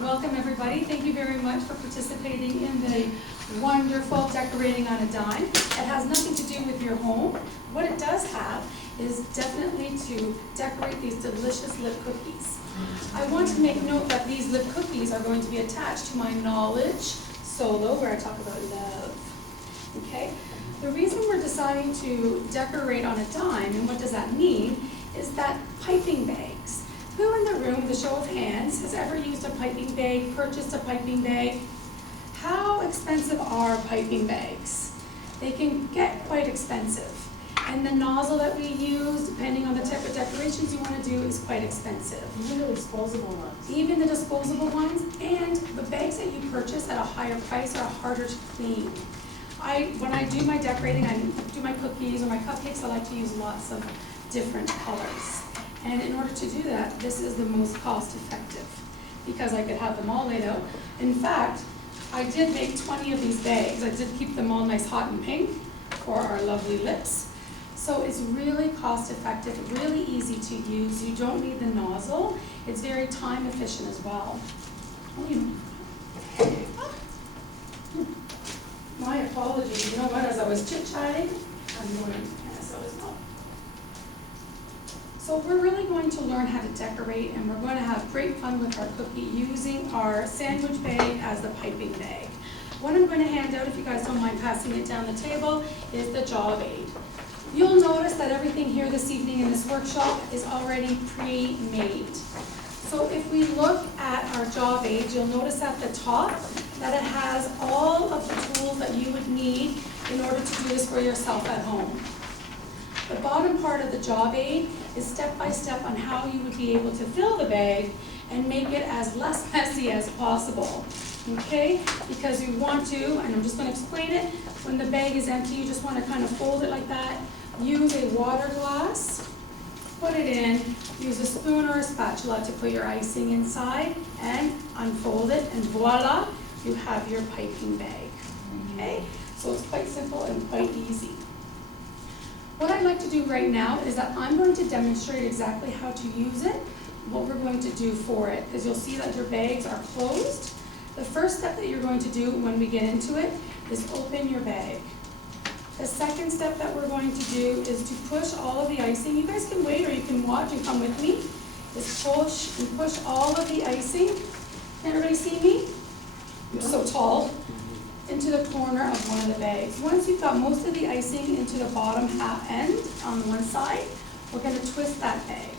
Welcome everybody. Thank you very much for participating in the wonderful Decorating on a Dime. It has nothing to do with your home. What it does have is definitely to decorate these delicious lip cookies. I want to make note that these lip cookies are going to be attached to my Knowledge solo where I talk about love. Okay? The reason we're deciding to decorate on a dime, and what does that mean, is that piping bags. Who in the room, with a show of hands, has ever used a piping bag, purchased a piping bag? How expensive are piping bags? They can get quite expensive. And the nozzle that we use, depending on the type of decorations you want to do, is quite expensive. Even the disposable ones. Even the disposable ones, and the bags that you purchase at a higher price are harder to clean. When I do my decorating, I do my cookies or my cupcakes, I like to use lots of different colors. And in order to do that, this is the most cost effective because I could have them all laid out. In fact, I did make 20 of these bags. I did keep them all nice hot and pink for our lovely lips. So it's really cost effective, really easy to use. You don't need the nozzle. It's very time efficient as well. My apologies. You know what? As I was chit-chatting, I'm going to pass out as well. So we're really going to learn how to decorate, and we're going to have great fun with our cookie using our sandwich bag as the piping bag. What I'm going to hand out, if you guys don't mind passing it down the table, is the job aid. You'll notice that everything here this evening in this workshop is already pre-made. So if we look at our job aid, you'll notice at the top that it has all of the tools that you would need in order to do this for yourself at home. The bottom part of the job aid is step-by-step on how you would be able to fill the bag and make it as less messy as possible. Okay? Because you want to, and I'm just going to explain it, when the bag is empty, you just want to kind of fold it like that. Use a water glass, put it in, use a spoon or a spatula to put your icing inside, and unfold it, and voila, you have your piping bag. Okay? So it's quite simple and quite easy. What I'd like to do right now is that I'm going to demonstrate exactly how to use it, what we're going to do for it, because you'll see that your bags are closed. The first step that you're going to do when we get into it is open your bag. The second step that we're going to do is to push all of the icing. You guys can wait or you can watch and come with me. Just push and push all of the icing. Can everybody see me? I'm so tall. Into the corner of one of the bags. Once you've got most of the icing into the bottom half end on one side, we're going to twist that bag.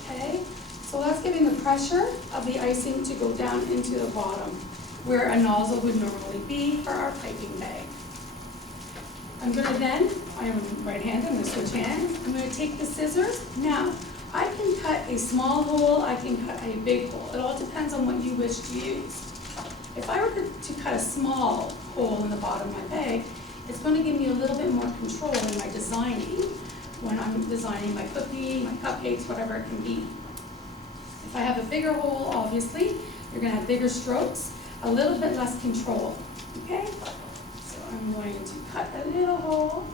Okay? So that's giving the pressure of the icing to go down into the bottom, where a nozzle would normally be for our piping bag. I'm going to then, I am right-handed, I'm going to switch hands. I'm going to take the scissors. Now, I can cut a small hole, I can cut a big hole. It all depends on what you wish to use. If I were to cut a small hole in the bottom of my bag, it's going to give me a little bit more control in my designing when I'm designing my cookie, my cupcakes, whatever it can be. If I have a bigger hole, obviously, you're going to have bigger strokes, a little bit less control. Okay? So I'm going to cut a little hole.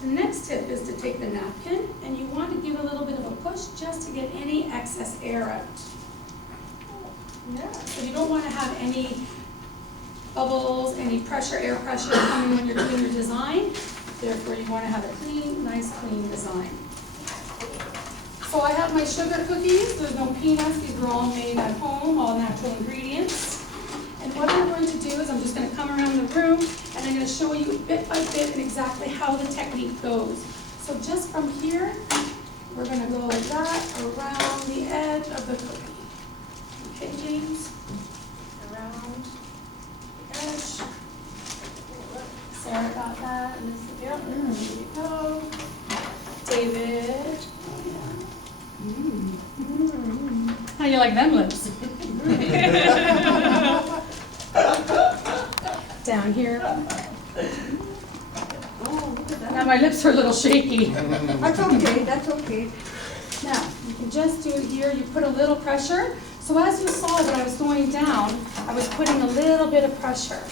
The next tip is to take the napkin, and you want to give a little bit of a push just to get any excess air out. Yeah. So you don't want to have any bubbles, any pressure, air pressure coming when you're doing your design. Therefore, you want to have a clean, nice, clean design. So I have my sugar cookies. There's no peanuts. These are all made at home, all natural ingredients. And what I'm going to do is I'm just going to come around the room and I'm going to show you bit by bit and exactly how the technique goes. So just from here, we're going to go like that around the edge of the cookie. Okay, James? Around the edge. Sarah got that. And this, yep, there you go. David. How you like them lips? Down here. Oh, look at that. Now my lips are a little shaky. That's okay, that's okay. Now, you can just do it here. You put a little pressure. So as you saw when I was going down, I was putting a little bit of pressure.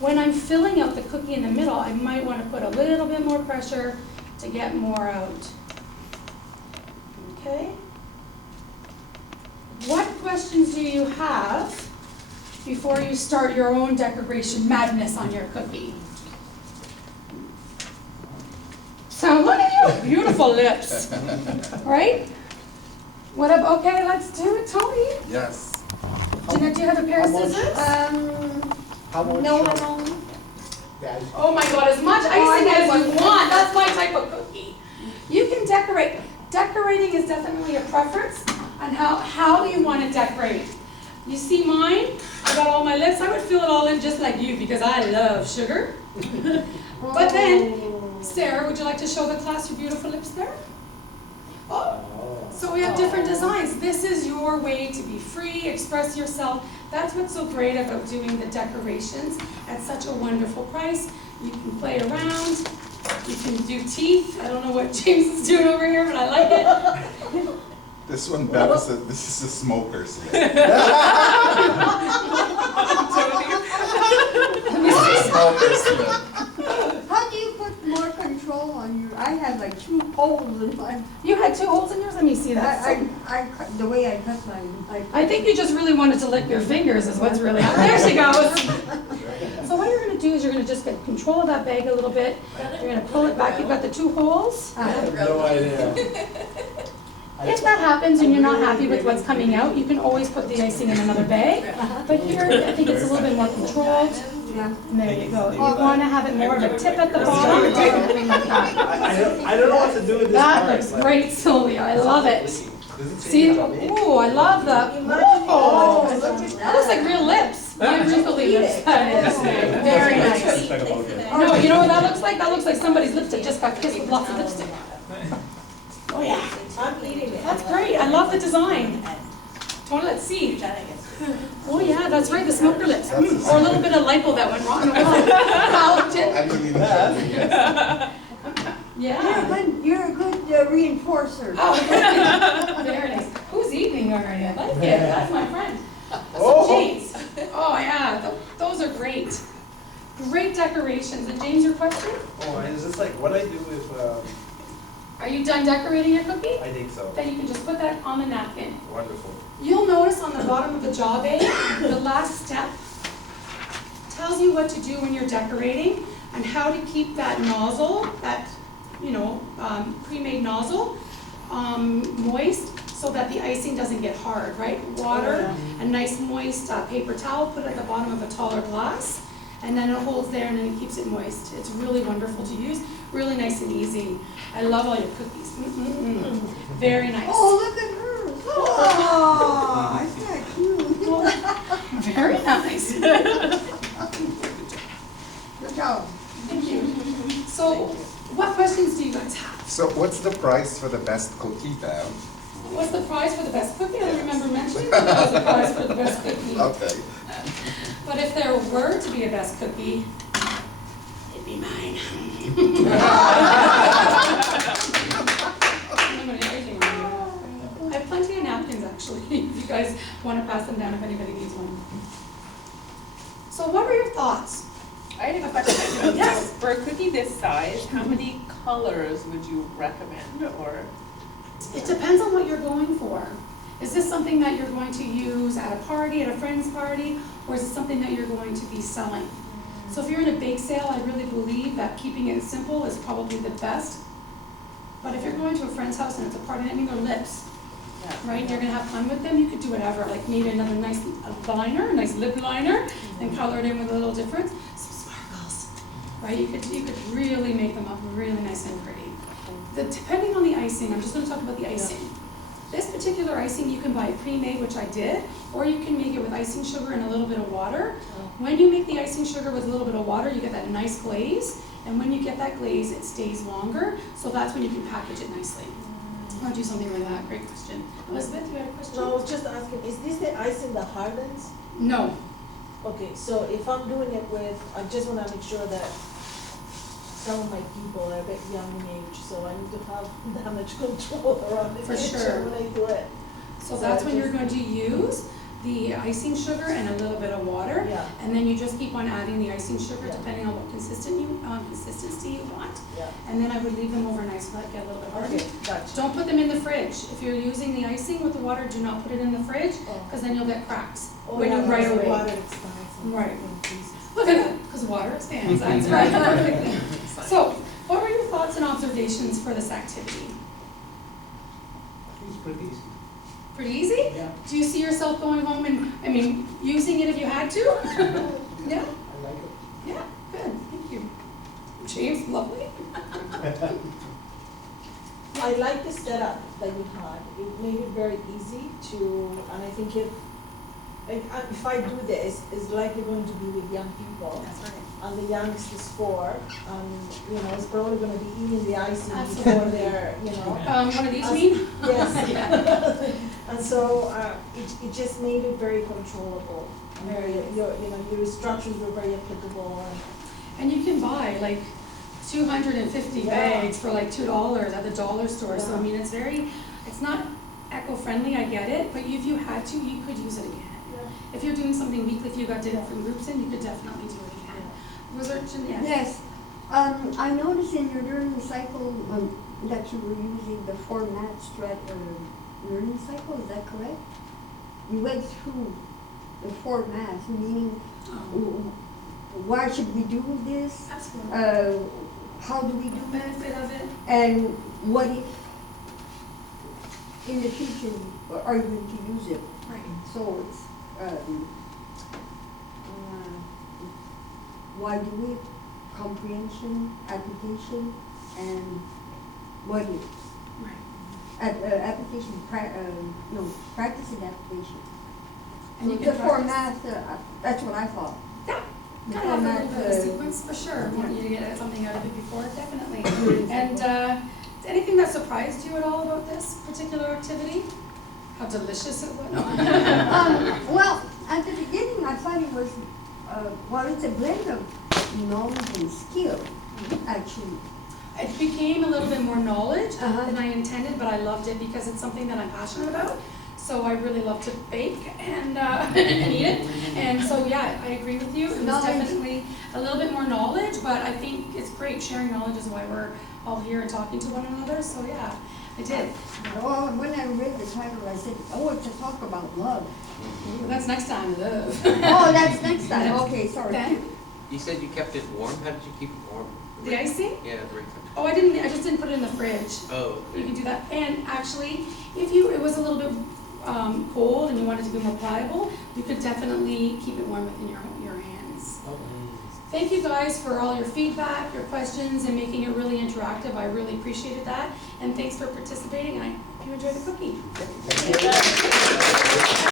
When I'm filling out the cookie in the middle, I might want to put a little bit more pressure to get more out. Okay? what questions do you have before you start your own decoration madness on your cookie? So look at you, beautiful lips, right? What about, okay, let's do it, Tony. Yes. Jeanette, do you have a pair of How much- scissors? How much? No, I don't. Yeah, Oh my God, as much icing as you want, that's my type of cookie. You can decorate. Decorating is definitely a preference on how do you want to decorate. You see mine? I got all my lips. I would fill it all in just like you because I love sugar. But then, Sarah, would you like to show the class your beautiful lips there? Oh, so we have different designs. This is your way to be free, express yourself. That's what's so great about doing the decorations at such a wonderful price. You can play around. You can do teeth. I don't know what James is doing over here, but I like it. This one, Bev, this is a smoker's lip. Smoker's lip. How do you put more control on your, I have like 2 holes in mine. You had 2 holes in yours? Let me see that. I cut, the way I cut mine. I think you just really wanted to lick your fingers is what's really happening. There she goes. So what you're going to do is you're going to just get control of that bag a little bit. You're going to pull it back. You've got the 2 holes. I have no idea. If that happens and you're not happy with what's coming out, you can always put the icing in another bag. But here, I think it's a little bit more controlled. Yeah. And there you go. You want to have it more of a tip at the bottom, definitely like that. I don't know what to do with this That part, looks like- great, Sylvia. I love it. Does it See, change on me? oh, I love the, oh, that looks like real lips. My wrinkly lips. That is very nice. No, you know what that looks like? That looks like somebody's lips that just got kissed with lots of lipstick. Oh, yeah. I'm eating it. That's great. I love the design. Tony, let's see. Oh, yeah, that's right, the smoker lips. Or a little bit of lipo that went wrong. Collagen. I didn't even show you guys. Yeah. You're a good reinforcer. Oh, very nice. Who's eating already? I like it. That's my friend. Oh. So James. Oh yeah, those are great. Great decorations. And James, your question? Oh, and is this like what I do if, Are you done decorating your cookie? I think so. Then you can just put that on the napkin. Wonderful. You'll notice on the bottom of the job aid, the last step tells you what to do when you're decorating and how to keep that nozzle, that pre-made nozzle, moist so that the icing doesn't get hard, right? Water, a nice moist paper towel, put it at the bottom of a taller glass, and then it holds there and then it keeps it moist. It's really wonderful to use, really nice and easy. I love all your cookies. Very nice. Oh, look at hers. Oh, isn't that cute? Very nice. Good job. Thank you. So, what questions do you guys have? So what's the price for the best cookie, Bev? What's the prize for the best cookie? I don't remember mentioning that there was a prize for the best cookie. Okay. But if there were to be a best cookie, it'd be mine. I have plenty of napkins, actually, if you guys want to pass them down if anybody needs one. So what are your thoughts? I had a question. Yes. For a cookie this size, how many colors would you recommend, or? It depends on what you're going for. Is this something that you're going to use at a party, at a friend's party, or is it something that you're going to be selling? So if you're in a bake sale, I really believe that keeping it simple is probably the best. But if you're going to a friend's house and it's a party, I mean, they're lips, right? And you're gonna have fun with them, you could do whatever, like maybe another nice liner, a nice lip liner, and color it in with a little difference. Some sparkles, right? You could really make them up really nice and pretty. Depending on the icing, I'm just gonna talk about the icing. This particular icing, you can buy pre-made, which I did, or you can make it with icing sugar and a little bit of water. When you make the icing sugar with a little bit of water, you get that nice glaze, and when you get that glaze, it stays longer, so that's when you can package it nicely. Or do something like that. Great question. Elizabeth, you had a question? No, I was just asking, is this the icing that hardens? No. Okay, so if I'm doing it with, I just wanna make sure that some of my people are a bit young in age, so I need to have that much control around the For kitchen sure. when I do it. So that's when you're going to use the icing sugar and a little bit of water. Yeah. And then you just keep on adding the icing sugar Yeah. depending on what consistency you want. Yeah. And then I would leave them overnight so that get a little bit harder. Okay, gotcha. Don't put them in the fridge. If you're using the icing with the water, do not put it in the fridge, Oh. because then you'll get cracks. Oh, when yeah, you right because the away. water expands and Right. increases. Look at that, because water expands, that's right, perfect. So, what were your thoughts and observations for this activity? It's pretty easy. Pretty easy? Yeah. Do you see yourself going home and, using it if you had to? Yeah, I like it. yeah, good, thank you. James, lovely. I like the setup that you had. It made it very easy to, and I think if I do this, it's likely going to be with young people. That's right. And the youngest is 4, and, it's probably gonna be eating the icing before Absolutely. they're. One of these, you mean? Yes. And so, it just made it very controllable. And Very nice. your instructions were very applicable and. And you can buy like 250 Yeah. bags for like $2 at the dollar store, so I Yeah. mean, it's not eco-friendly, I get it, but if you had to, you could use it again. If you're doing something weekly, if you got different groups in, you could definitely do it again. Was there, yes? Yes, I noticed in your learning cycle, that you were using the format learning cycle, is that correct? We went through the format, meaning, Oh, why should we do this? absolutely. How do we do The it? benefit of it, And what if, in the future, are you going to use it? right. So it's, why do it, comprehension, application, and what if? Right. Application, practice and application. And you So can the practice. format, that's what I thought. Yeah, The kind of have a little format, bit of a sequence, for sure, want you to get something out of it before, definitely. And, anything that surprised you at all about this particular activity? How delicious it was? Well, at the beginning, I thought it was, it's a blend of knowledge and skill, actually. It became a little bit more knowledge Uh-huh. than I intended, but I loved it because it's something that I'm passionate about. So I really love to bake and, and eat it. And so, yeah, I agree with you. It was Knowledge. definitely a little bit more knowledge, but I think it's great. Sharing knowledge is why we're all here and talking to one another. So, yeah, I did. Well, when I read the title, I said, oh, it's a talk about love. But that's next time, love. Oh, that's next time, okay, sorry. Ben, You said you kept it warm? How did you keep it warm? the icing? Yeah, the ring. Oh, I just didn't put it in the fridge. Oh, You okay. can do that. And actually, if it was a little bit cold and you wanted to be more pliable, you could definitely keep it warm within your hands. Thank you guys for all your feedback, your questions, and making it really interactive. I really appreciated that. And thanks for participating, and I hope you enjoy the cookie. Thank you.